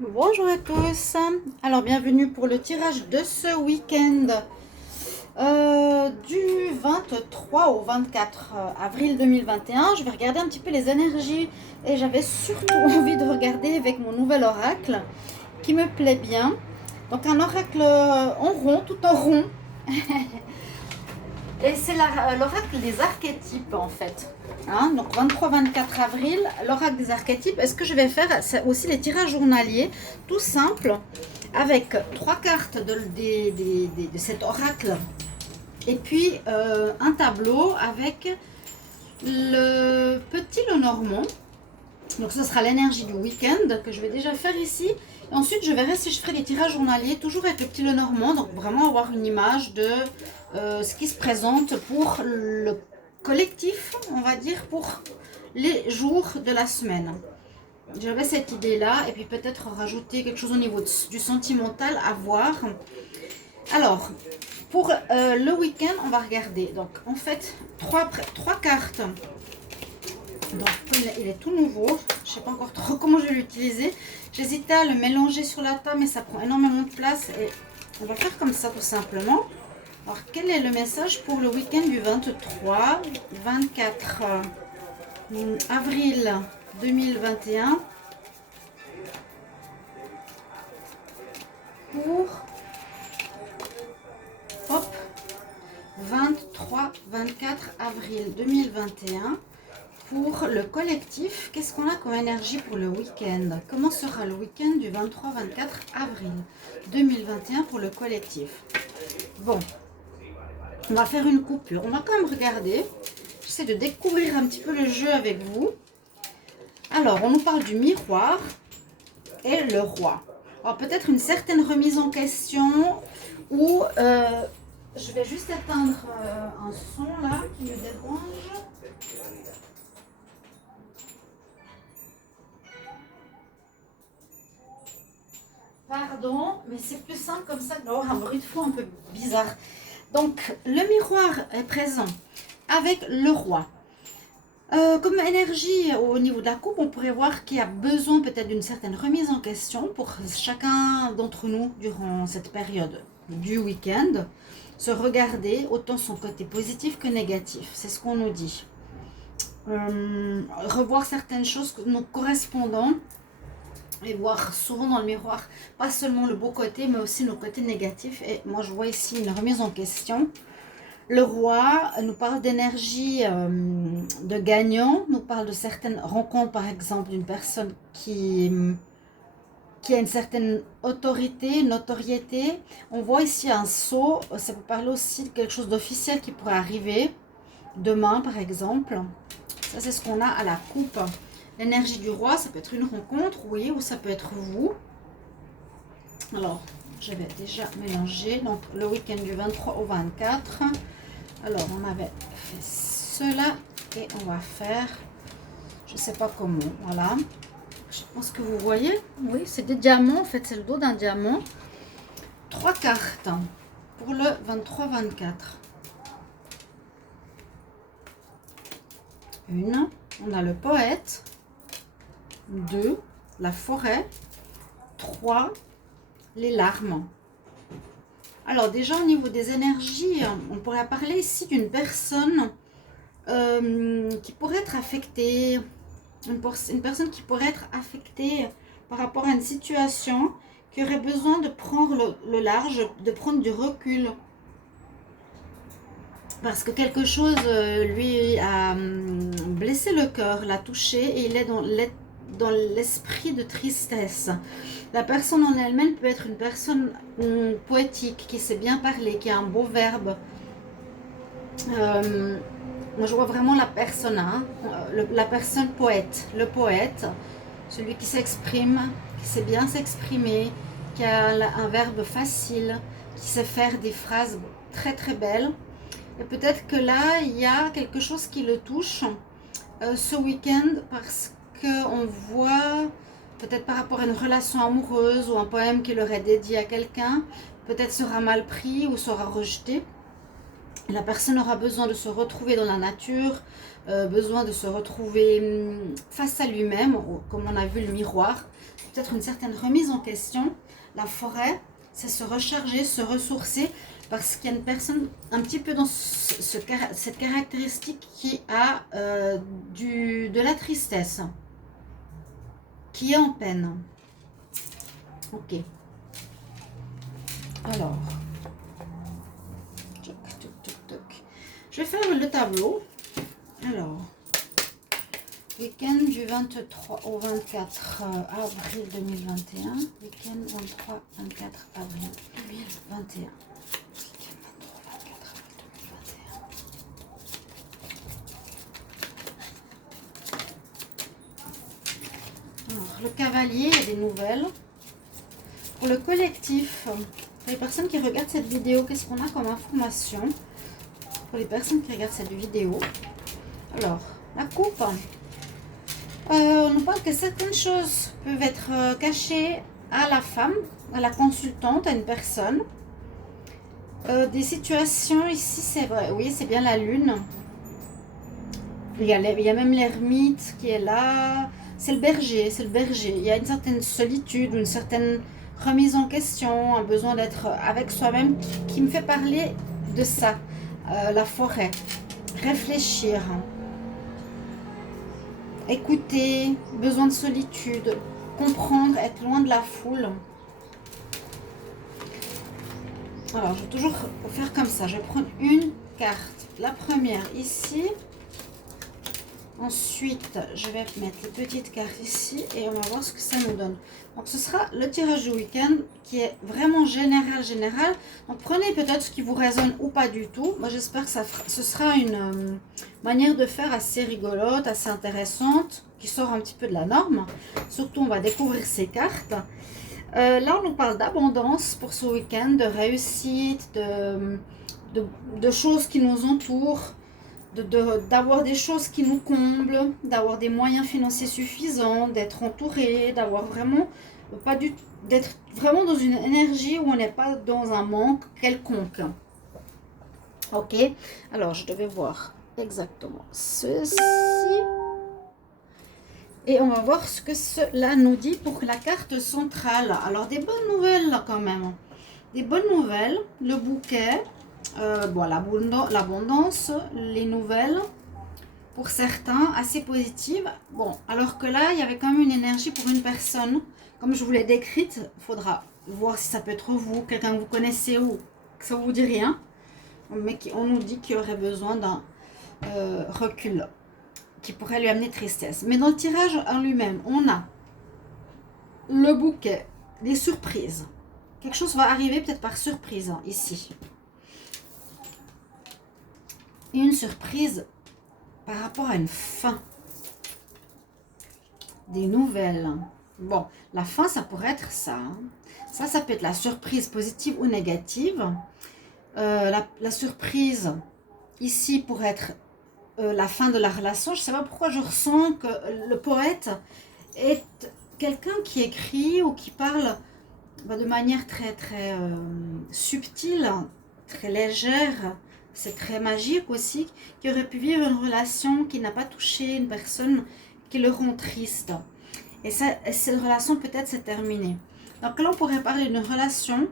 Bonjour à tous. Alors bienvenue pour le tirage de ce week-end du 23 au 24 avril 2021. Je vais regarder un petit peu les énergies et j'avais surtout envie de regarder avec mon nouvel oracle qui me plaît bien. Donc un oracle en rond, tout en rond. Et c'est l'oracle des archétypes en fait. Hein, donc 23-24 avril, l'oracle des archétypes. Et ce que je vais faire, c'est aussi les tirages journaliers, tout simple, avec trois cartes de cet oracle. Et puis un tableau avec le petit Lenormand. Donc ce sera l'énergie du week-end que je vais déjà faire ici. Et ensuite je verrai si je ferai des tirages journaliers, toujours avec le petit Lenormand. Donc vraiment avoir une image de ce qui se présente pour le collectif, on va dire, pour les jours de la semaine. J'avais cette idée-là, et puis peut-être rajouter quelque chose au niveau du sentimental à voir. Alors, pour le week-end, on va regarder. Donc, en fait, trois cartes. Donc, il est tout nouveau. Je ne sais pas encore trop comment je vais l'utiliser. J'hésitais à le mélanger sur la table, mais ça prend énormément de place. Et on va faire comme ça, tout simplement. Alors, quel est le message pour le week-end du 23-24 avril 2021 pour 23-24 avril 2021 pour le collectif? Qu'est-ce qu'on a comme énergie pour le week-end? Comment sera le week-end du 23-24 avril 2021 pour le collectif? Bon, on va faire une coupure. On va quand même regarder. J'essaie de découvrir un petit peu le jeu avec vous. Alors, on nous parle du miroir et le roi. Alors, peut-être une certaine remise en question ou je vais juste éteindre un son là qui me dérange. Pardon, mais c'est plus simple comme ça que d'avoir un bruit de fond un peu bizarre. Donc, le miroir est présent avec le roi. Comme énergie au niveau de la coupe, on pourrait voir qu'il y a besoin peut-être d'une certaine remise en question pour chacun d'entre nous durant cette période du week-end. Se regarder autant son côté positif que négatif. C'est ce qu'on nous dit. Revoir certaines choses nous correspondant et voir souvent dans le miroir, pas seulement le beau côté, mais aussi nos côtés négatifs. Et moi, je vois ici une remise en question. Le roi nous parle d'énergie de gagnant, nous parle de certaines rencontres, par exemple, d'une personne qui a une certaine autorité, notoriété. On voit ici un saut, ça peut parler aussi de quelque chose d'officiel qui pourrait arriver demain, par exemple. Ça, c'est ce qu'on a à la coupe. L'énergie du roi, ça peut être une rencontre, oui, ou ça peut être vous. Alors, je vais déjà mélanger. Donc, le week-end du 23 au 24. Alors, on avait fait cela et on va faire, je ne sais pas comment, voilà. Je pense que vous voyez, oui, c'est des diamants, en fait, c'est le dos d'un diamant. Trois cartes pour le 23-24. Une, on a le poète. Deux, la forêt. Trois, les larmes. Alors déjà au niveau des énergies, on pourrait parler ici d'une personne qui pourrait être affectée, une personne qui pourrait être affectée par rapport à une situation, qui aurait besoin de prendre le large, de prendre du recul. Parce que quelque chose lui a blessé le cœur, l'a touché et il est dans l'esprit de tristesse. La personne en elle-même peut être une personne poétique, qui sait bien parler, qui a un beau verbe. Moi, je vois vraiment la personne, hein, la personne poète, le poète, celui qui s'exprime, qui sait bien s'exprimer, qui a un verbe facile, qui sait faire des phrases très très belles. Et peut-être que là, il y a quelque chose qui le touche ce week-end parce qu'on voit, peut-être par rapport à une relation amoureuse ou un poème qu'il aurait dédié à quelqu'un, peut-être sera mal pris ou sera rejeté. La personne aura besoin de se retrouver dans la nature, besoin de se retrouver face à lui-même, comme on a vu le miroir. peut-être une certaine remise en question. La forêt, c'est se recharger, se ressourcer, parce qu'il y a une personne un petit peu dans cette caractéristique qui a de la tristesse, qui est en peine. Ok. Alors, toc, toc, toc, toc. Je vais faire le tableau. Alors, week-end du 23 au 24 avril 2021. Week-end 23-24 avril 2021. Alors, le cavalier, il y a des nouvelles. Pour le collectif, pour les personnes qui regardent cette vidéo, qu'est-ce qu'on a comme information? Pour les personnes qui regardent cette vidéo. Alors, la coupe. On nous parle que certaines choses peuvent être cachées à la femme, à la consultante, à une personne. Des situations, ici c'est vrai, oui c'est bien la lune. Il y a même l'ermite qui est là. C'est le berger, c'est le berger. Il y a une certaine solitude, une certaine remise en question, un besoin d'être avec soi-même qui me fait parler de ça. La forêt, réfléchir, écouter, besoin de solitude, comprendre, être loin de la foule. Alors, je vais toujours faire comme ça. Je vais prendre une carte. La première ici. Ensuite, je vais mettre les petites cartes ici et on va voir ce que ça nous donne. Donc, ce sera le tirage du week-end qui est vraiment général. Donc, prenez peut-être ce qui vous résonne ou pas du tout. Moi, j'espère que ce sera une manière de faire assez rigolote, assez intéressante, qui sort un petit peu de la norme. Surtout, on va découvrir ces cartes. Là, on nous parle d'abondance pour ce week-end, de réussite, de choses qui nous entourent, d'avoir des choses qui nous comblent, d'avoir des moyens financiers suffisants, d'être entouré, d'avoir vraiment d'être vraiment dans une énergie où on n'est pas dans un manque quelconque. Ok, alors je devais voir exactement ceci. Et on va voir ce que cela nous dit pour la carte centrale. Alors des bonnes nouvelles là quand même. Des bonnes nouvelles, le bouquet. Bon, l'abondance, les nouvelles, pour certains, assez positives. Bon, alors que là, il y avait quand même une énergie pour une personne. Comme je vous l'ai décrite, il faudra voir si ça peut être vous, quelqu'un que vous connaissez ou que ça ne vous dit rien. Mais on nous dit qu'il y aurait besoin d'un recul qui pourrait lui amener tristesse. Mais dans le tirage en lui-même, on a le bouquet, des surprises. Quelque chose va arriver peut-être par surprise hein, ici. Et une surprise par rapport à une fin. Des nouvelles. Bon, la fin, ça pourrait être ça. Hein. Ça peut être la surprise positive ou négative. La surprise, ici, pourrait être la fin de la relation. Je ne sais pas pourquoi je ressens que le poète est quelqu'un qui écrit ou qui parle de manière très subtile, très légère. C'est très magique aussi, qui aurait pu vivre une relation qui n'a pas touché une personne qui le rend triste. Et cette relation peut-être s'est terminée. Donc là, on pourrait parler d'une relation,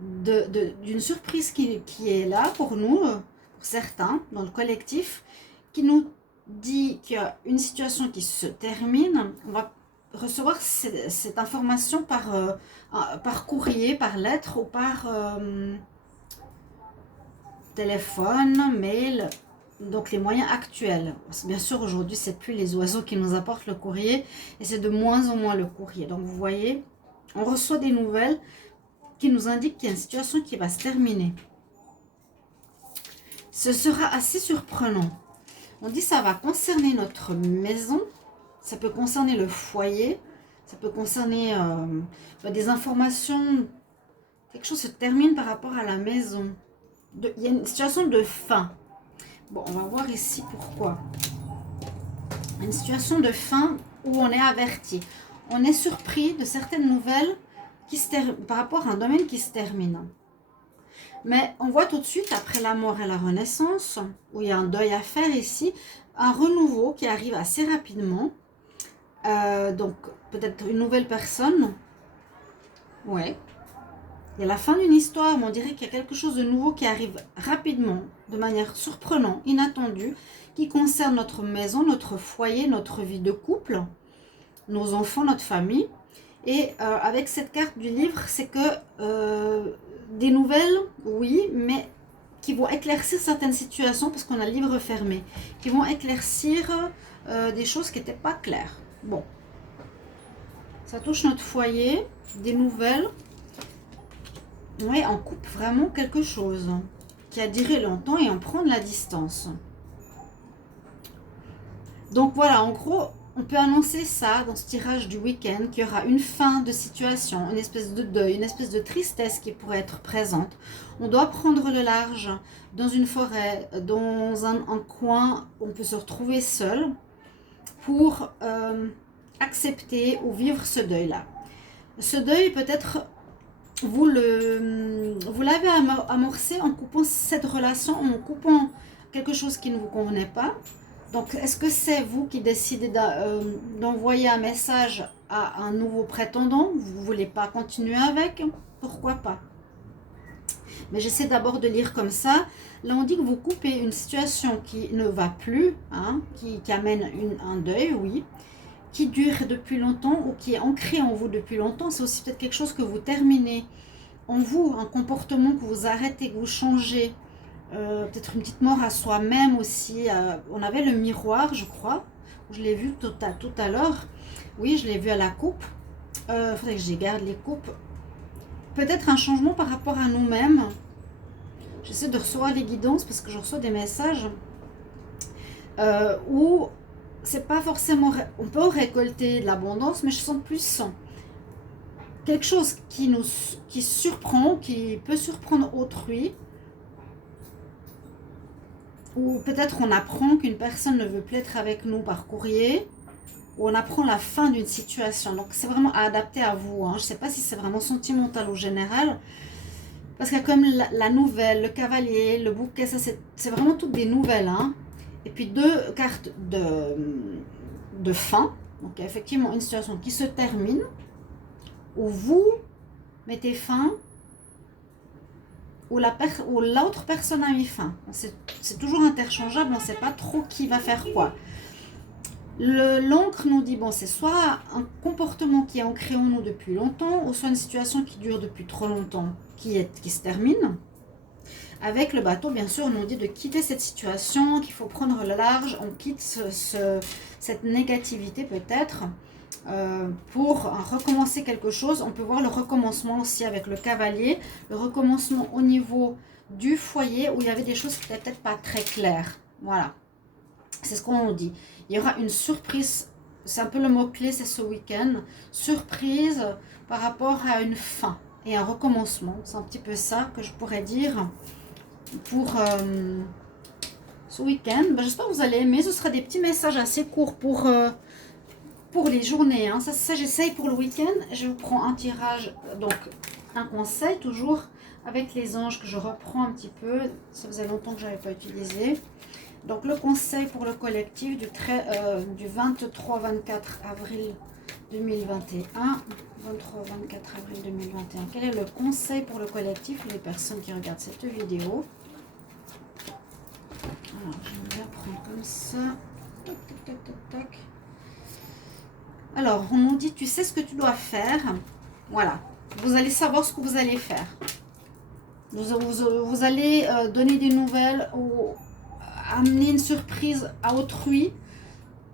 d'une surprise qui est là pour nous, pour certains, dans le collectif, qui nous dit qu'il y a une situation qui se termine. On va recevoir cette information par courrier, par lettre ou par... téléphone, mail, donc les moyens actuels. Bien sûr, aujourd'hui, c'est plus les oiseaux qui nous apportent le courrier et c'est de moins en moins le courrier. Donc, vous voyez, on reçoit des nouvelles qui nous indiquent qu'il y a une situation qui va se terminer. Ce sera assez surprenant. On dit que ça va concerner notre maison, ça peut concerner le foyer, ça peut concerner des informations, quelque chose se termine par rapport à la maison. Il y a une situation de fin. Bon, on va voir ici pourquoi. Une situation de fin où on est averti. On est surpris de certaines nouvelles par rapport à un domaine qui se termine. Mais on voit tout de suite, après la mort et la renaissance, où il y a un deuil à faire ici, un renouveau qui arrive assez rapidement. Donc, peut-être une nouvelle personne. Ouais. Il y a la fin d'une histoire, mais on dirait qu'il y a quelque chose de nouveau qui arrive rapidement, de manière surprenante, inattendue, qui concerne notre maison, notre foyer, notre vie de couple, nos enfants, notre famille. Et avec cette carte du livre, c'est que des nouvelles, oui, mais qui vont éclaircir certaines situations, parce qu'on a le livre fermé, qui vont éclaircir des choses qui n'étaient pas claires. Bon, ça touche notre foyer, des nouvelles. Oui, on coupe vraiment quelque chose qui a duré longtemps et on prend de la distance. Donc voilà, en gros, on peut annoncer ça dans ce tirage du week-end, qu'il y aura une fin de situation, une espèce de deuil, une espèce de tristesse qui pourrait être présente. On doit prendre le large dans une forêt, dans un coin où on peut se retrouver seul pour accepter ou vivre ce deuil-là. Ce deuil peut-être... Vous l'avez amorcé en coupant cette relation, en coupant quelque chose qui ne vous convenait pas. Donc, est-ce que c'est vous qui décidez d'envoyer un message à un nouveau prétendant? Vous ne voulez pas continuer avec? Pourquoi pas? Mais j'essaie d'abord de lire comme ça. Là, on dit que vous coupez une situation qui ne va plus, hein, qui amène un deuil, oui, qui dure depuis longtemps ou qui est ancré en vous depuis longtemps. C'est aussi peut-être quelque chose que vous terminez en vous, un comportement que vous arrêtez, que vous changez, peut-être une petite mort à soi-même aussi. On avait le miroir, je crois, je l'ai vu tout à l'heure. Oui, je l'ai vu à la coupe. Il faudrait que j'y garde les coupes. Peut-être un changement par rapport à nous-mêmes. J'essaie de recevoir les guidances parce que je reçois des messages où c'est pas forcément... On peut récolter de l'abondance, mais je sens plus quelque chose qui surprend, qui peut surprendre autrui. Ou peut-être on apprend qu'une personne ne veut plus être avec nous par courrier. Ou on apprend la fin d'une situation. Donc c'est vraiment à adapter à vous. Hein. Je ne sais pas si c'est vraiment sentimental ou général. Parce qu'il y a comme la nouvelle, le cavalier, le bouquet. Ça c'est vraiment toutes des nouvelles. Hein. Et puis deux cartes de fin. Donc il y a effectivement une situation qui se termine. Où vous mettez fin. Où l'autre personne a mis fin. C'est toujours interchangeable. On ne sait pas trop qui va faire quoi. L'encre nous dit, bon, c'est soit un comportement qui est ancré en nous depuis longtemps, ou soit une situation qui dure depuis trop longtemps, qui se termine. Avec le bateau, bien sûr, on nous dit de quitter cette situation, qu'il faut prendre le large, on quitte cette négativité peut-être, pour recommencer quelque chose. On peut voir le recommencement aussi avec le cavalier, le recommencement au niveau du foyer, où il y avait des choses qui n'étaient peut-être pas très claires. Voilà. C'est ce qu'on nous dit. Il y aura une surprise, c'est un peu le mot-clé, c'est ce week-end. Surprise par rapport à une fin et un recommencement. C'est un petit peu ça que je pourrais dire pour ce week-end. Ben, j'espère que vous allez aimer. Ce sera des petits messages assez courts pour les journées. Hein. Ça j'essaye pour le week-end. Je vous prends un tirage, donc un conseil toujours avec les anges que je reprends un petit peu. Ça faisait longtemps que je n'avais pas utilisé. Donc le conseil pour le collectif du 23-24 avril 2021. 23-24 avril 2021. Quel est le conseil pour le collectif, les personnes qui regardent cette vidéo? Alors, je vais prendre comme ça. Tac, tac, tac, tac, tac. Alors, on nous dit, tu sais ce que tu dois faire. Voilà. Vous allez savoir ce que vous allez faire. Vous allez donner des nouvelles ou amener une surprise à autrui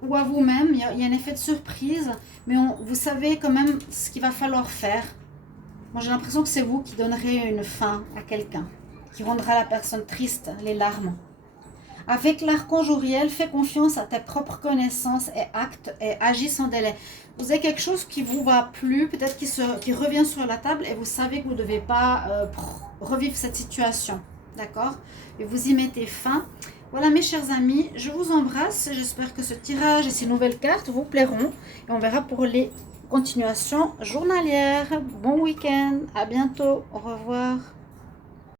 ou à vous-même. Il y a un effet de surprise, mais vous savez quand même ce qu'il va falloir faire. Moi, j'ai l'impression que c'est vous qui donnerez une fin à quelqu'un, qui rendra la personne triste, les larmes. Avec l'archange Uriel, fais confiance à tes propres connaissances et actes et agis sans délai. Vous avez quelque chose qui vous va plus, peut-être qui revient sur la table et vous savez que vous ne devez pas revivre cette situation. D'accord? Et vous y mettez fin. Voilà mes chers amis, je vous embrasse. J'espère que ce tirage et ces nouvelles cartes vous plairont. Et on verra pour les continuations journalières. Bon week-end, à bientôt, au revoir.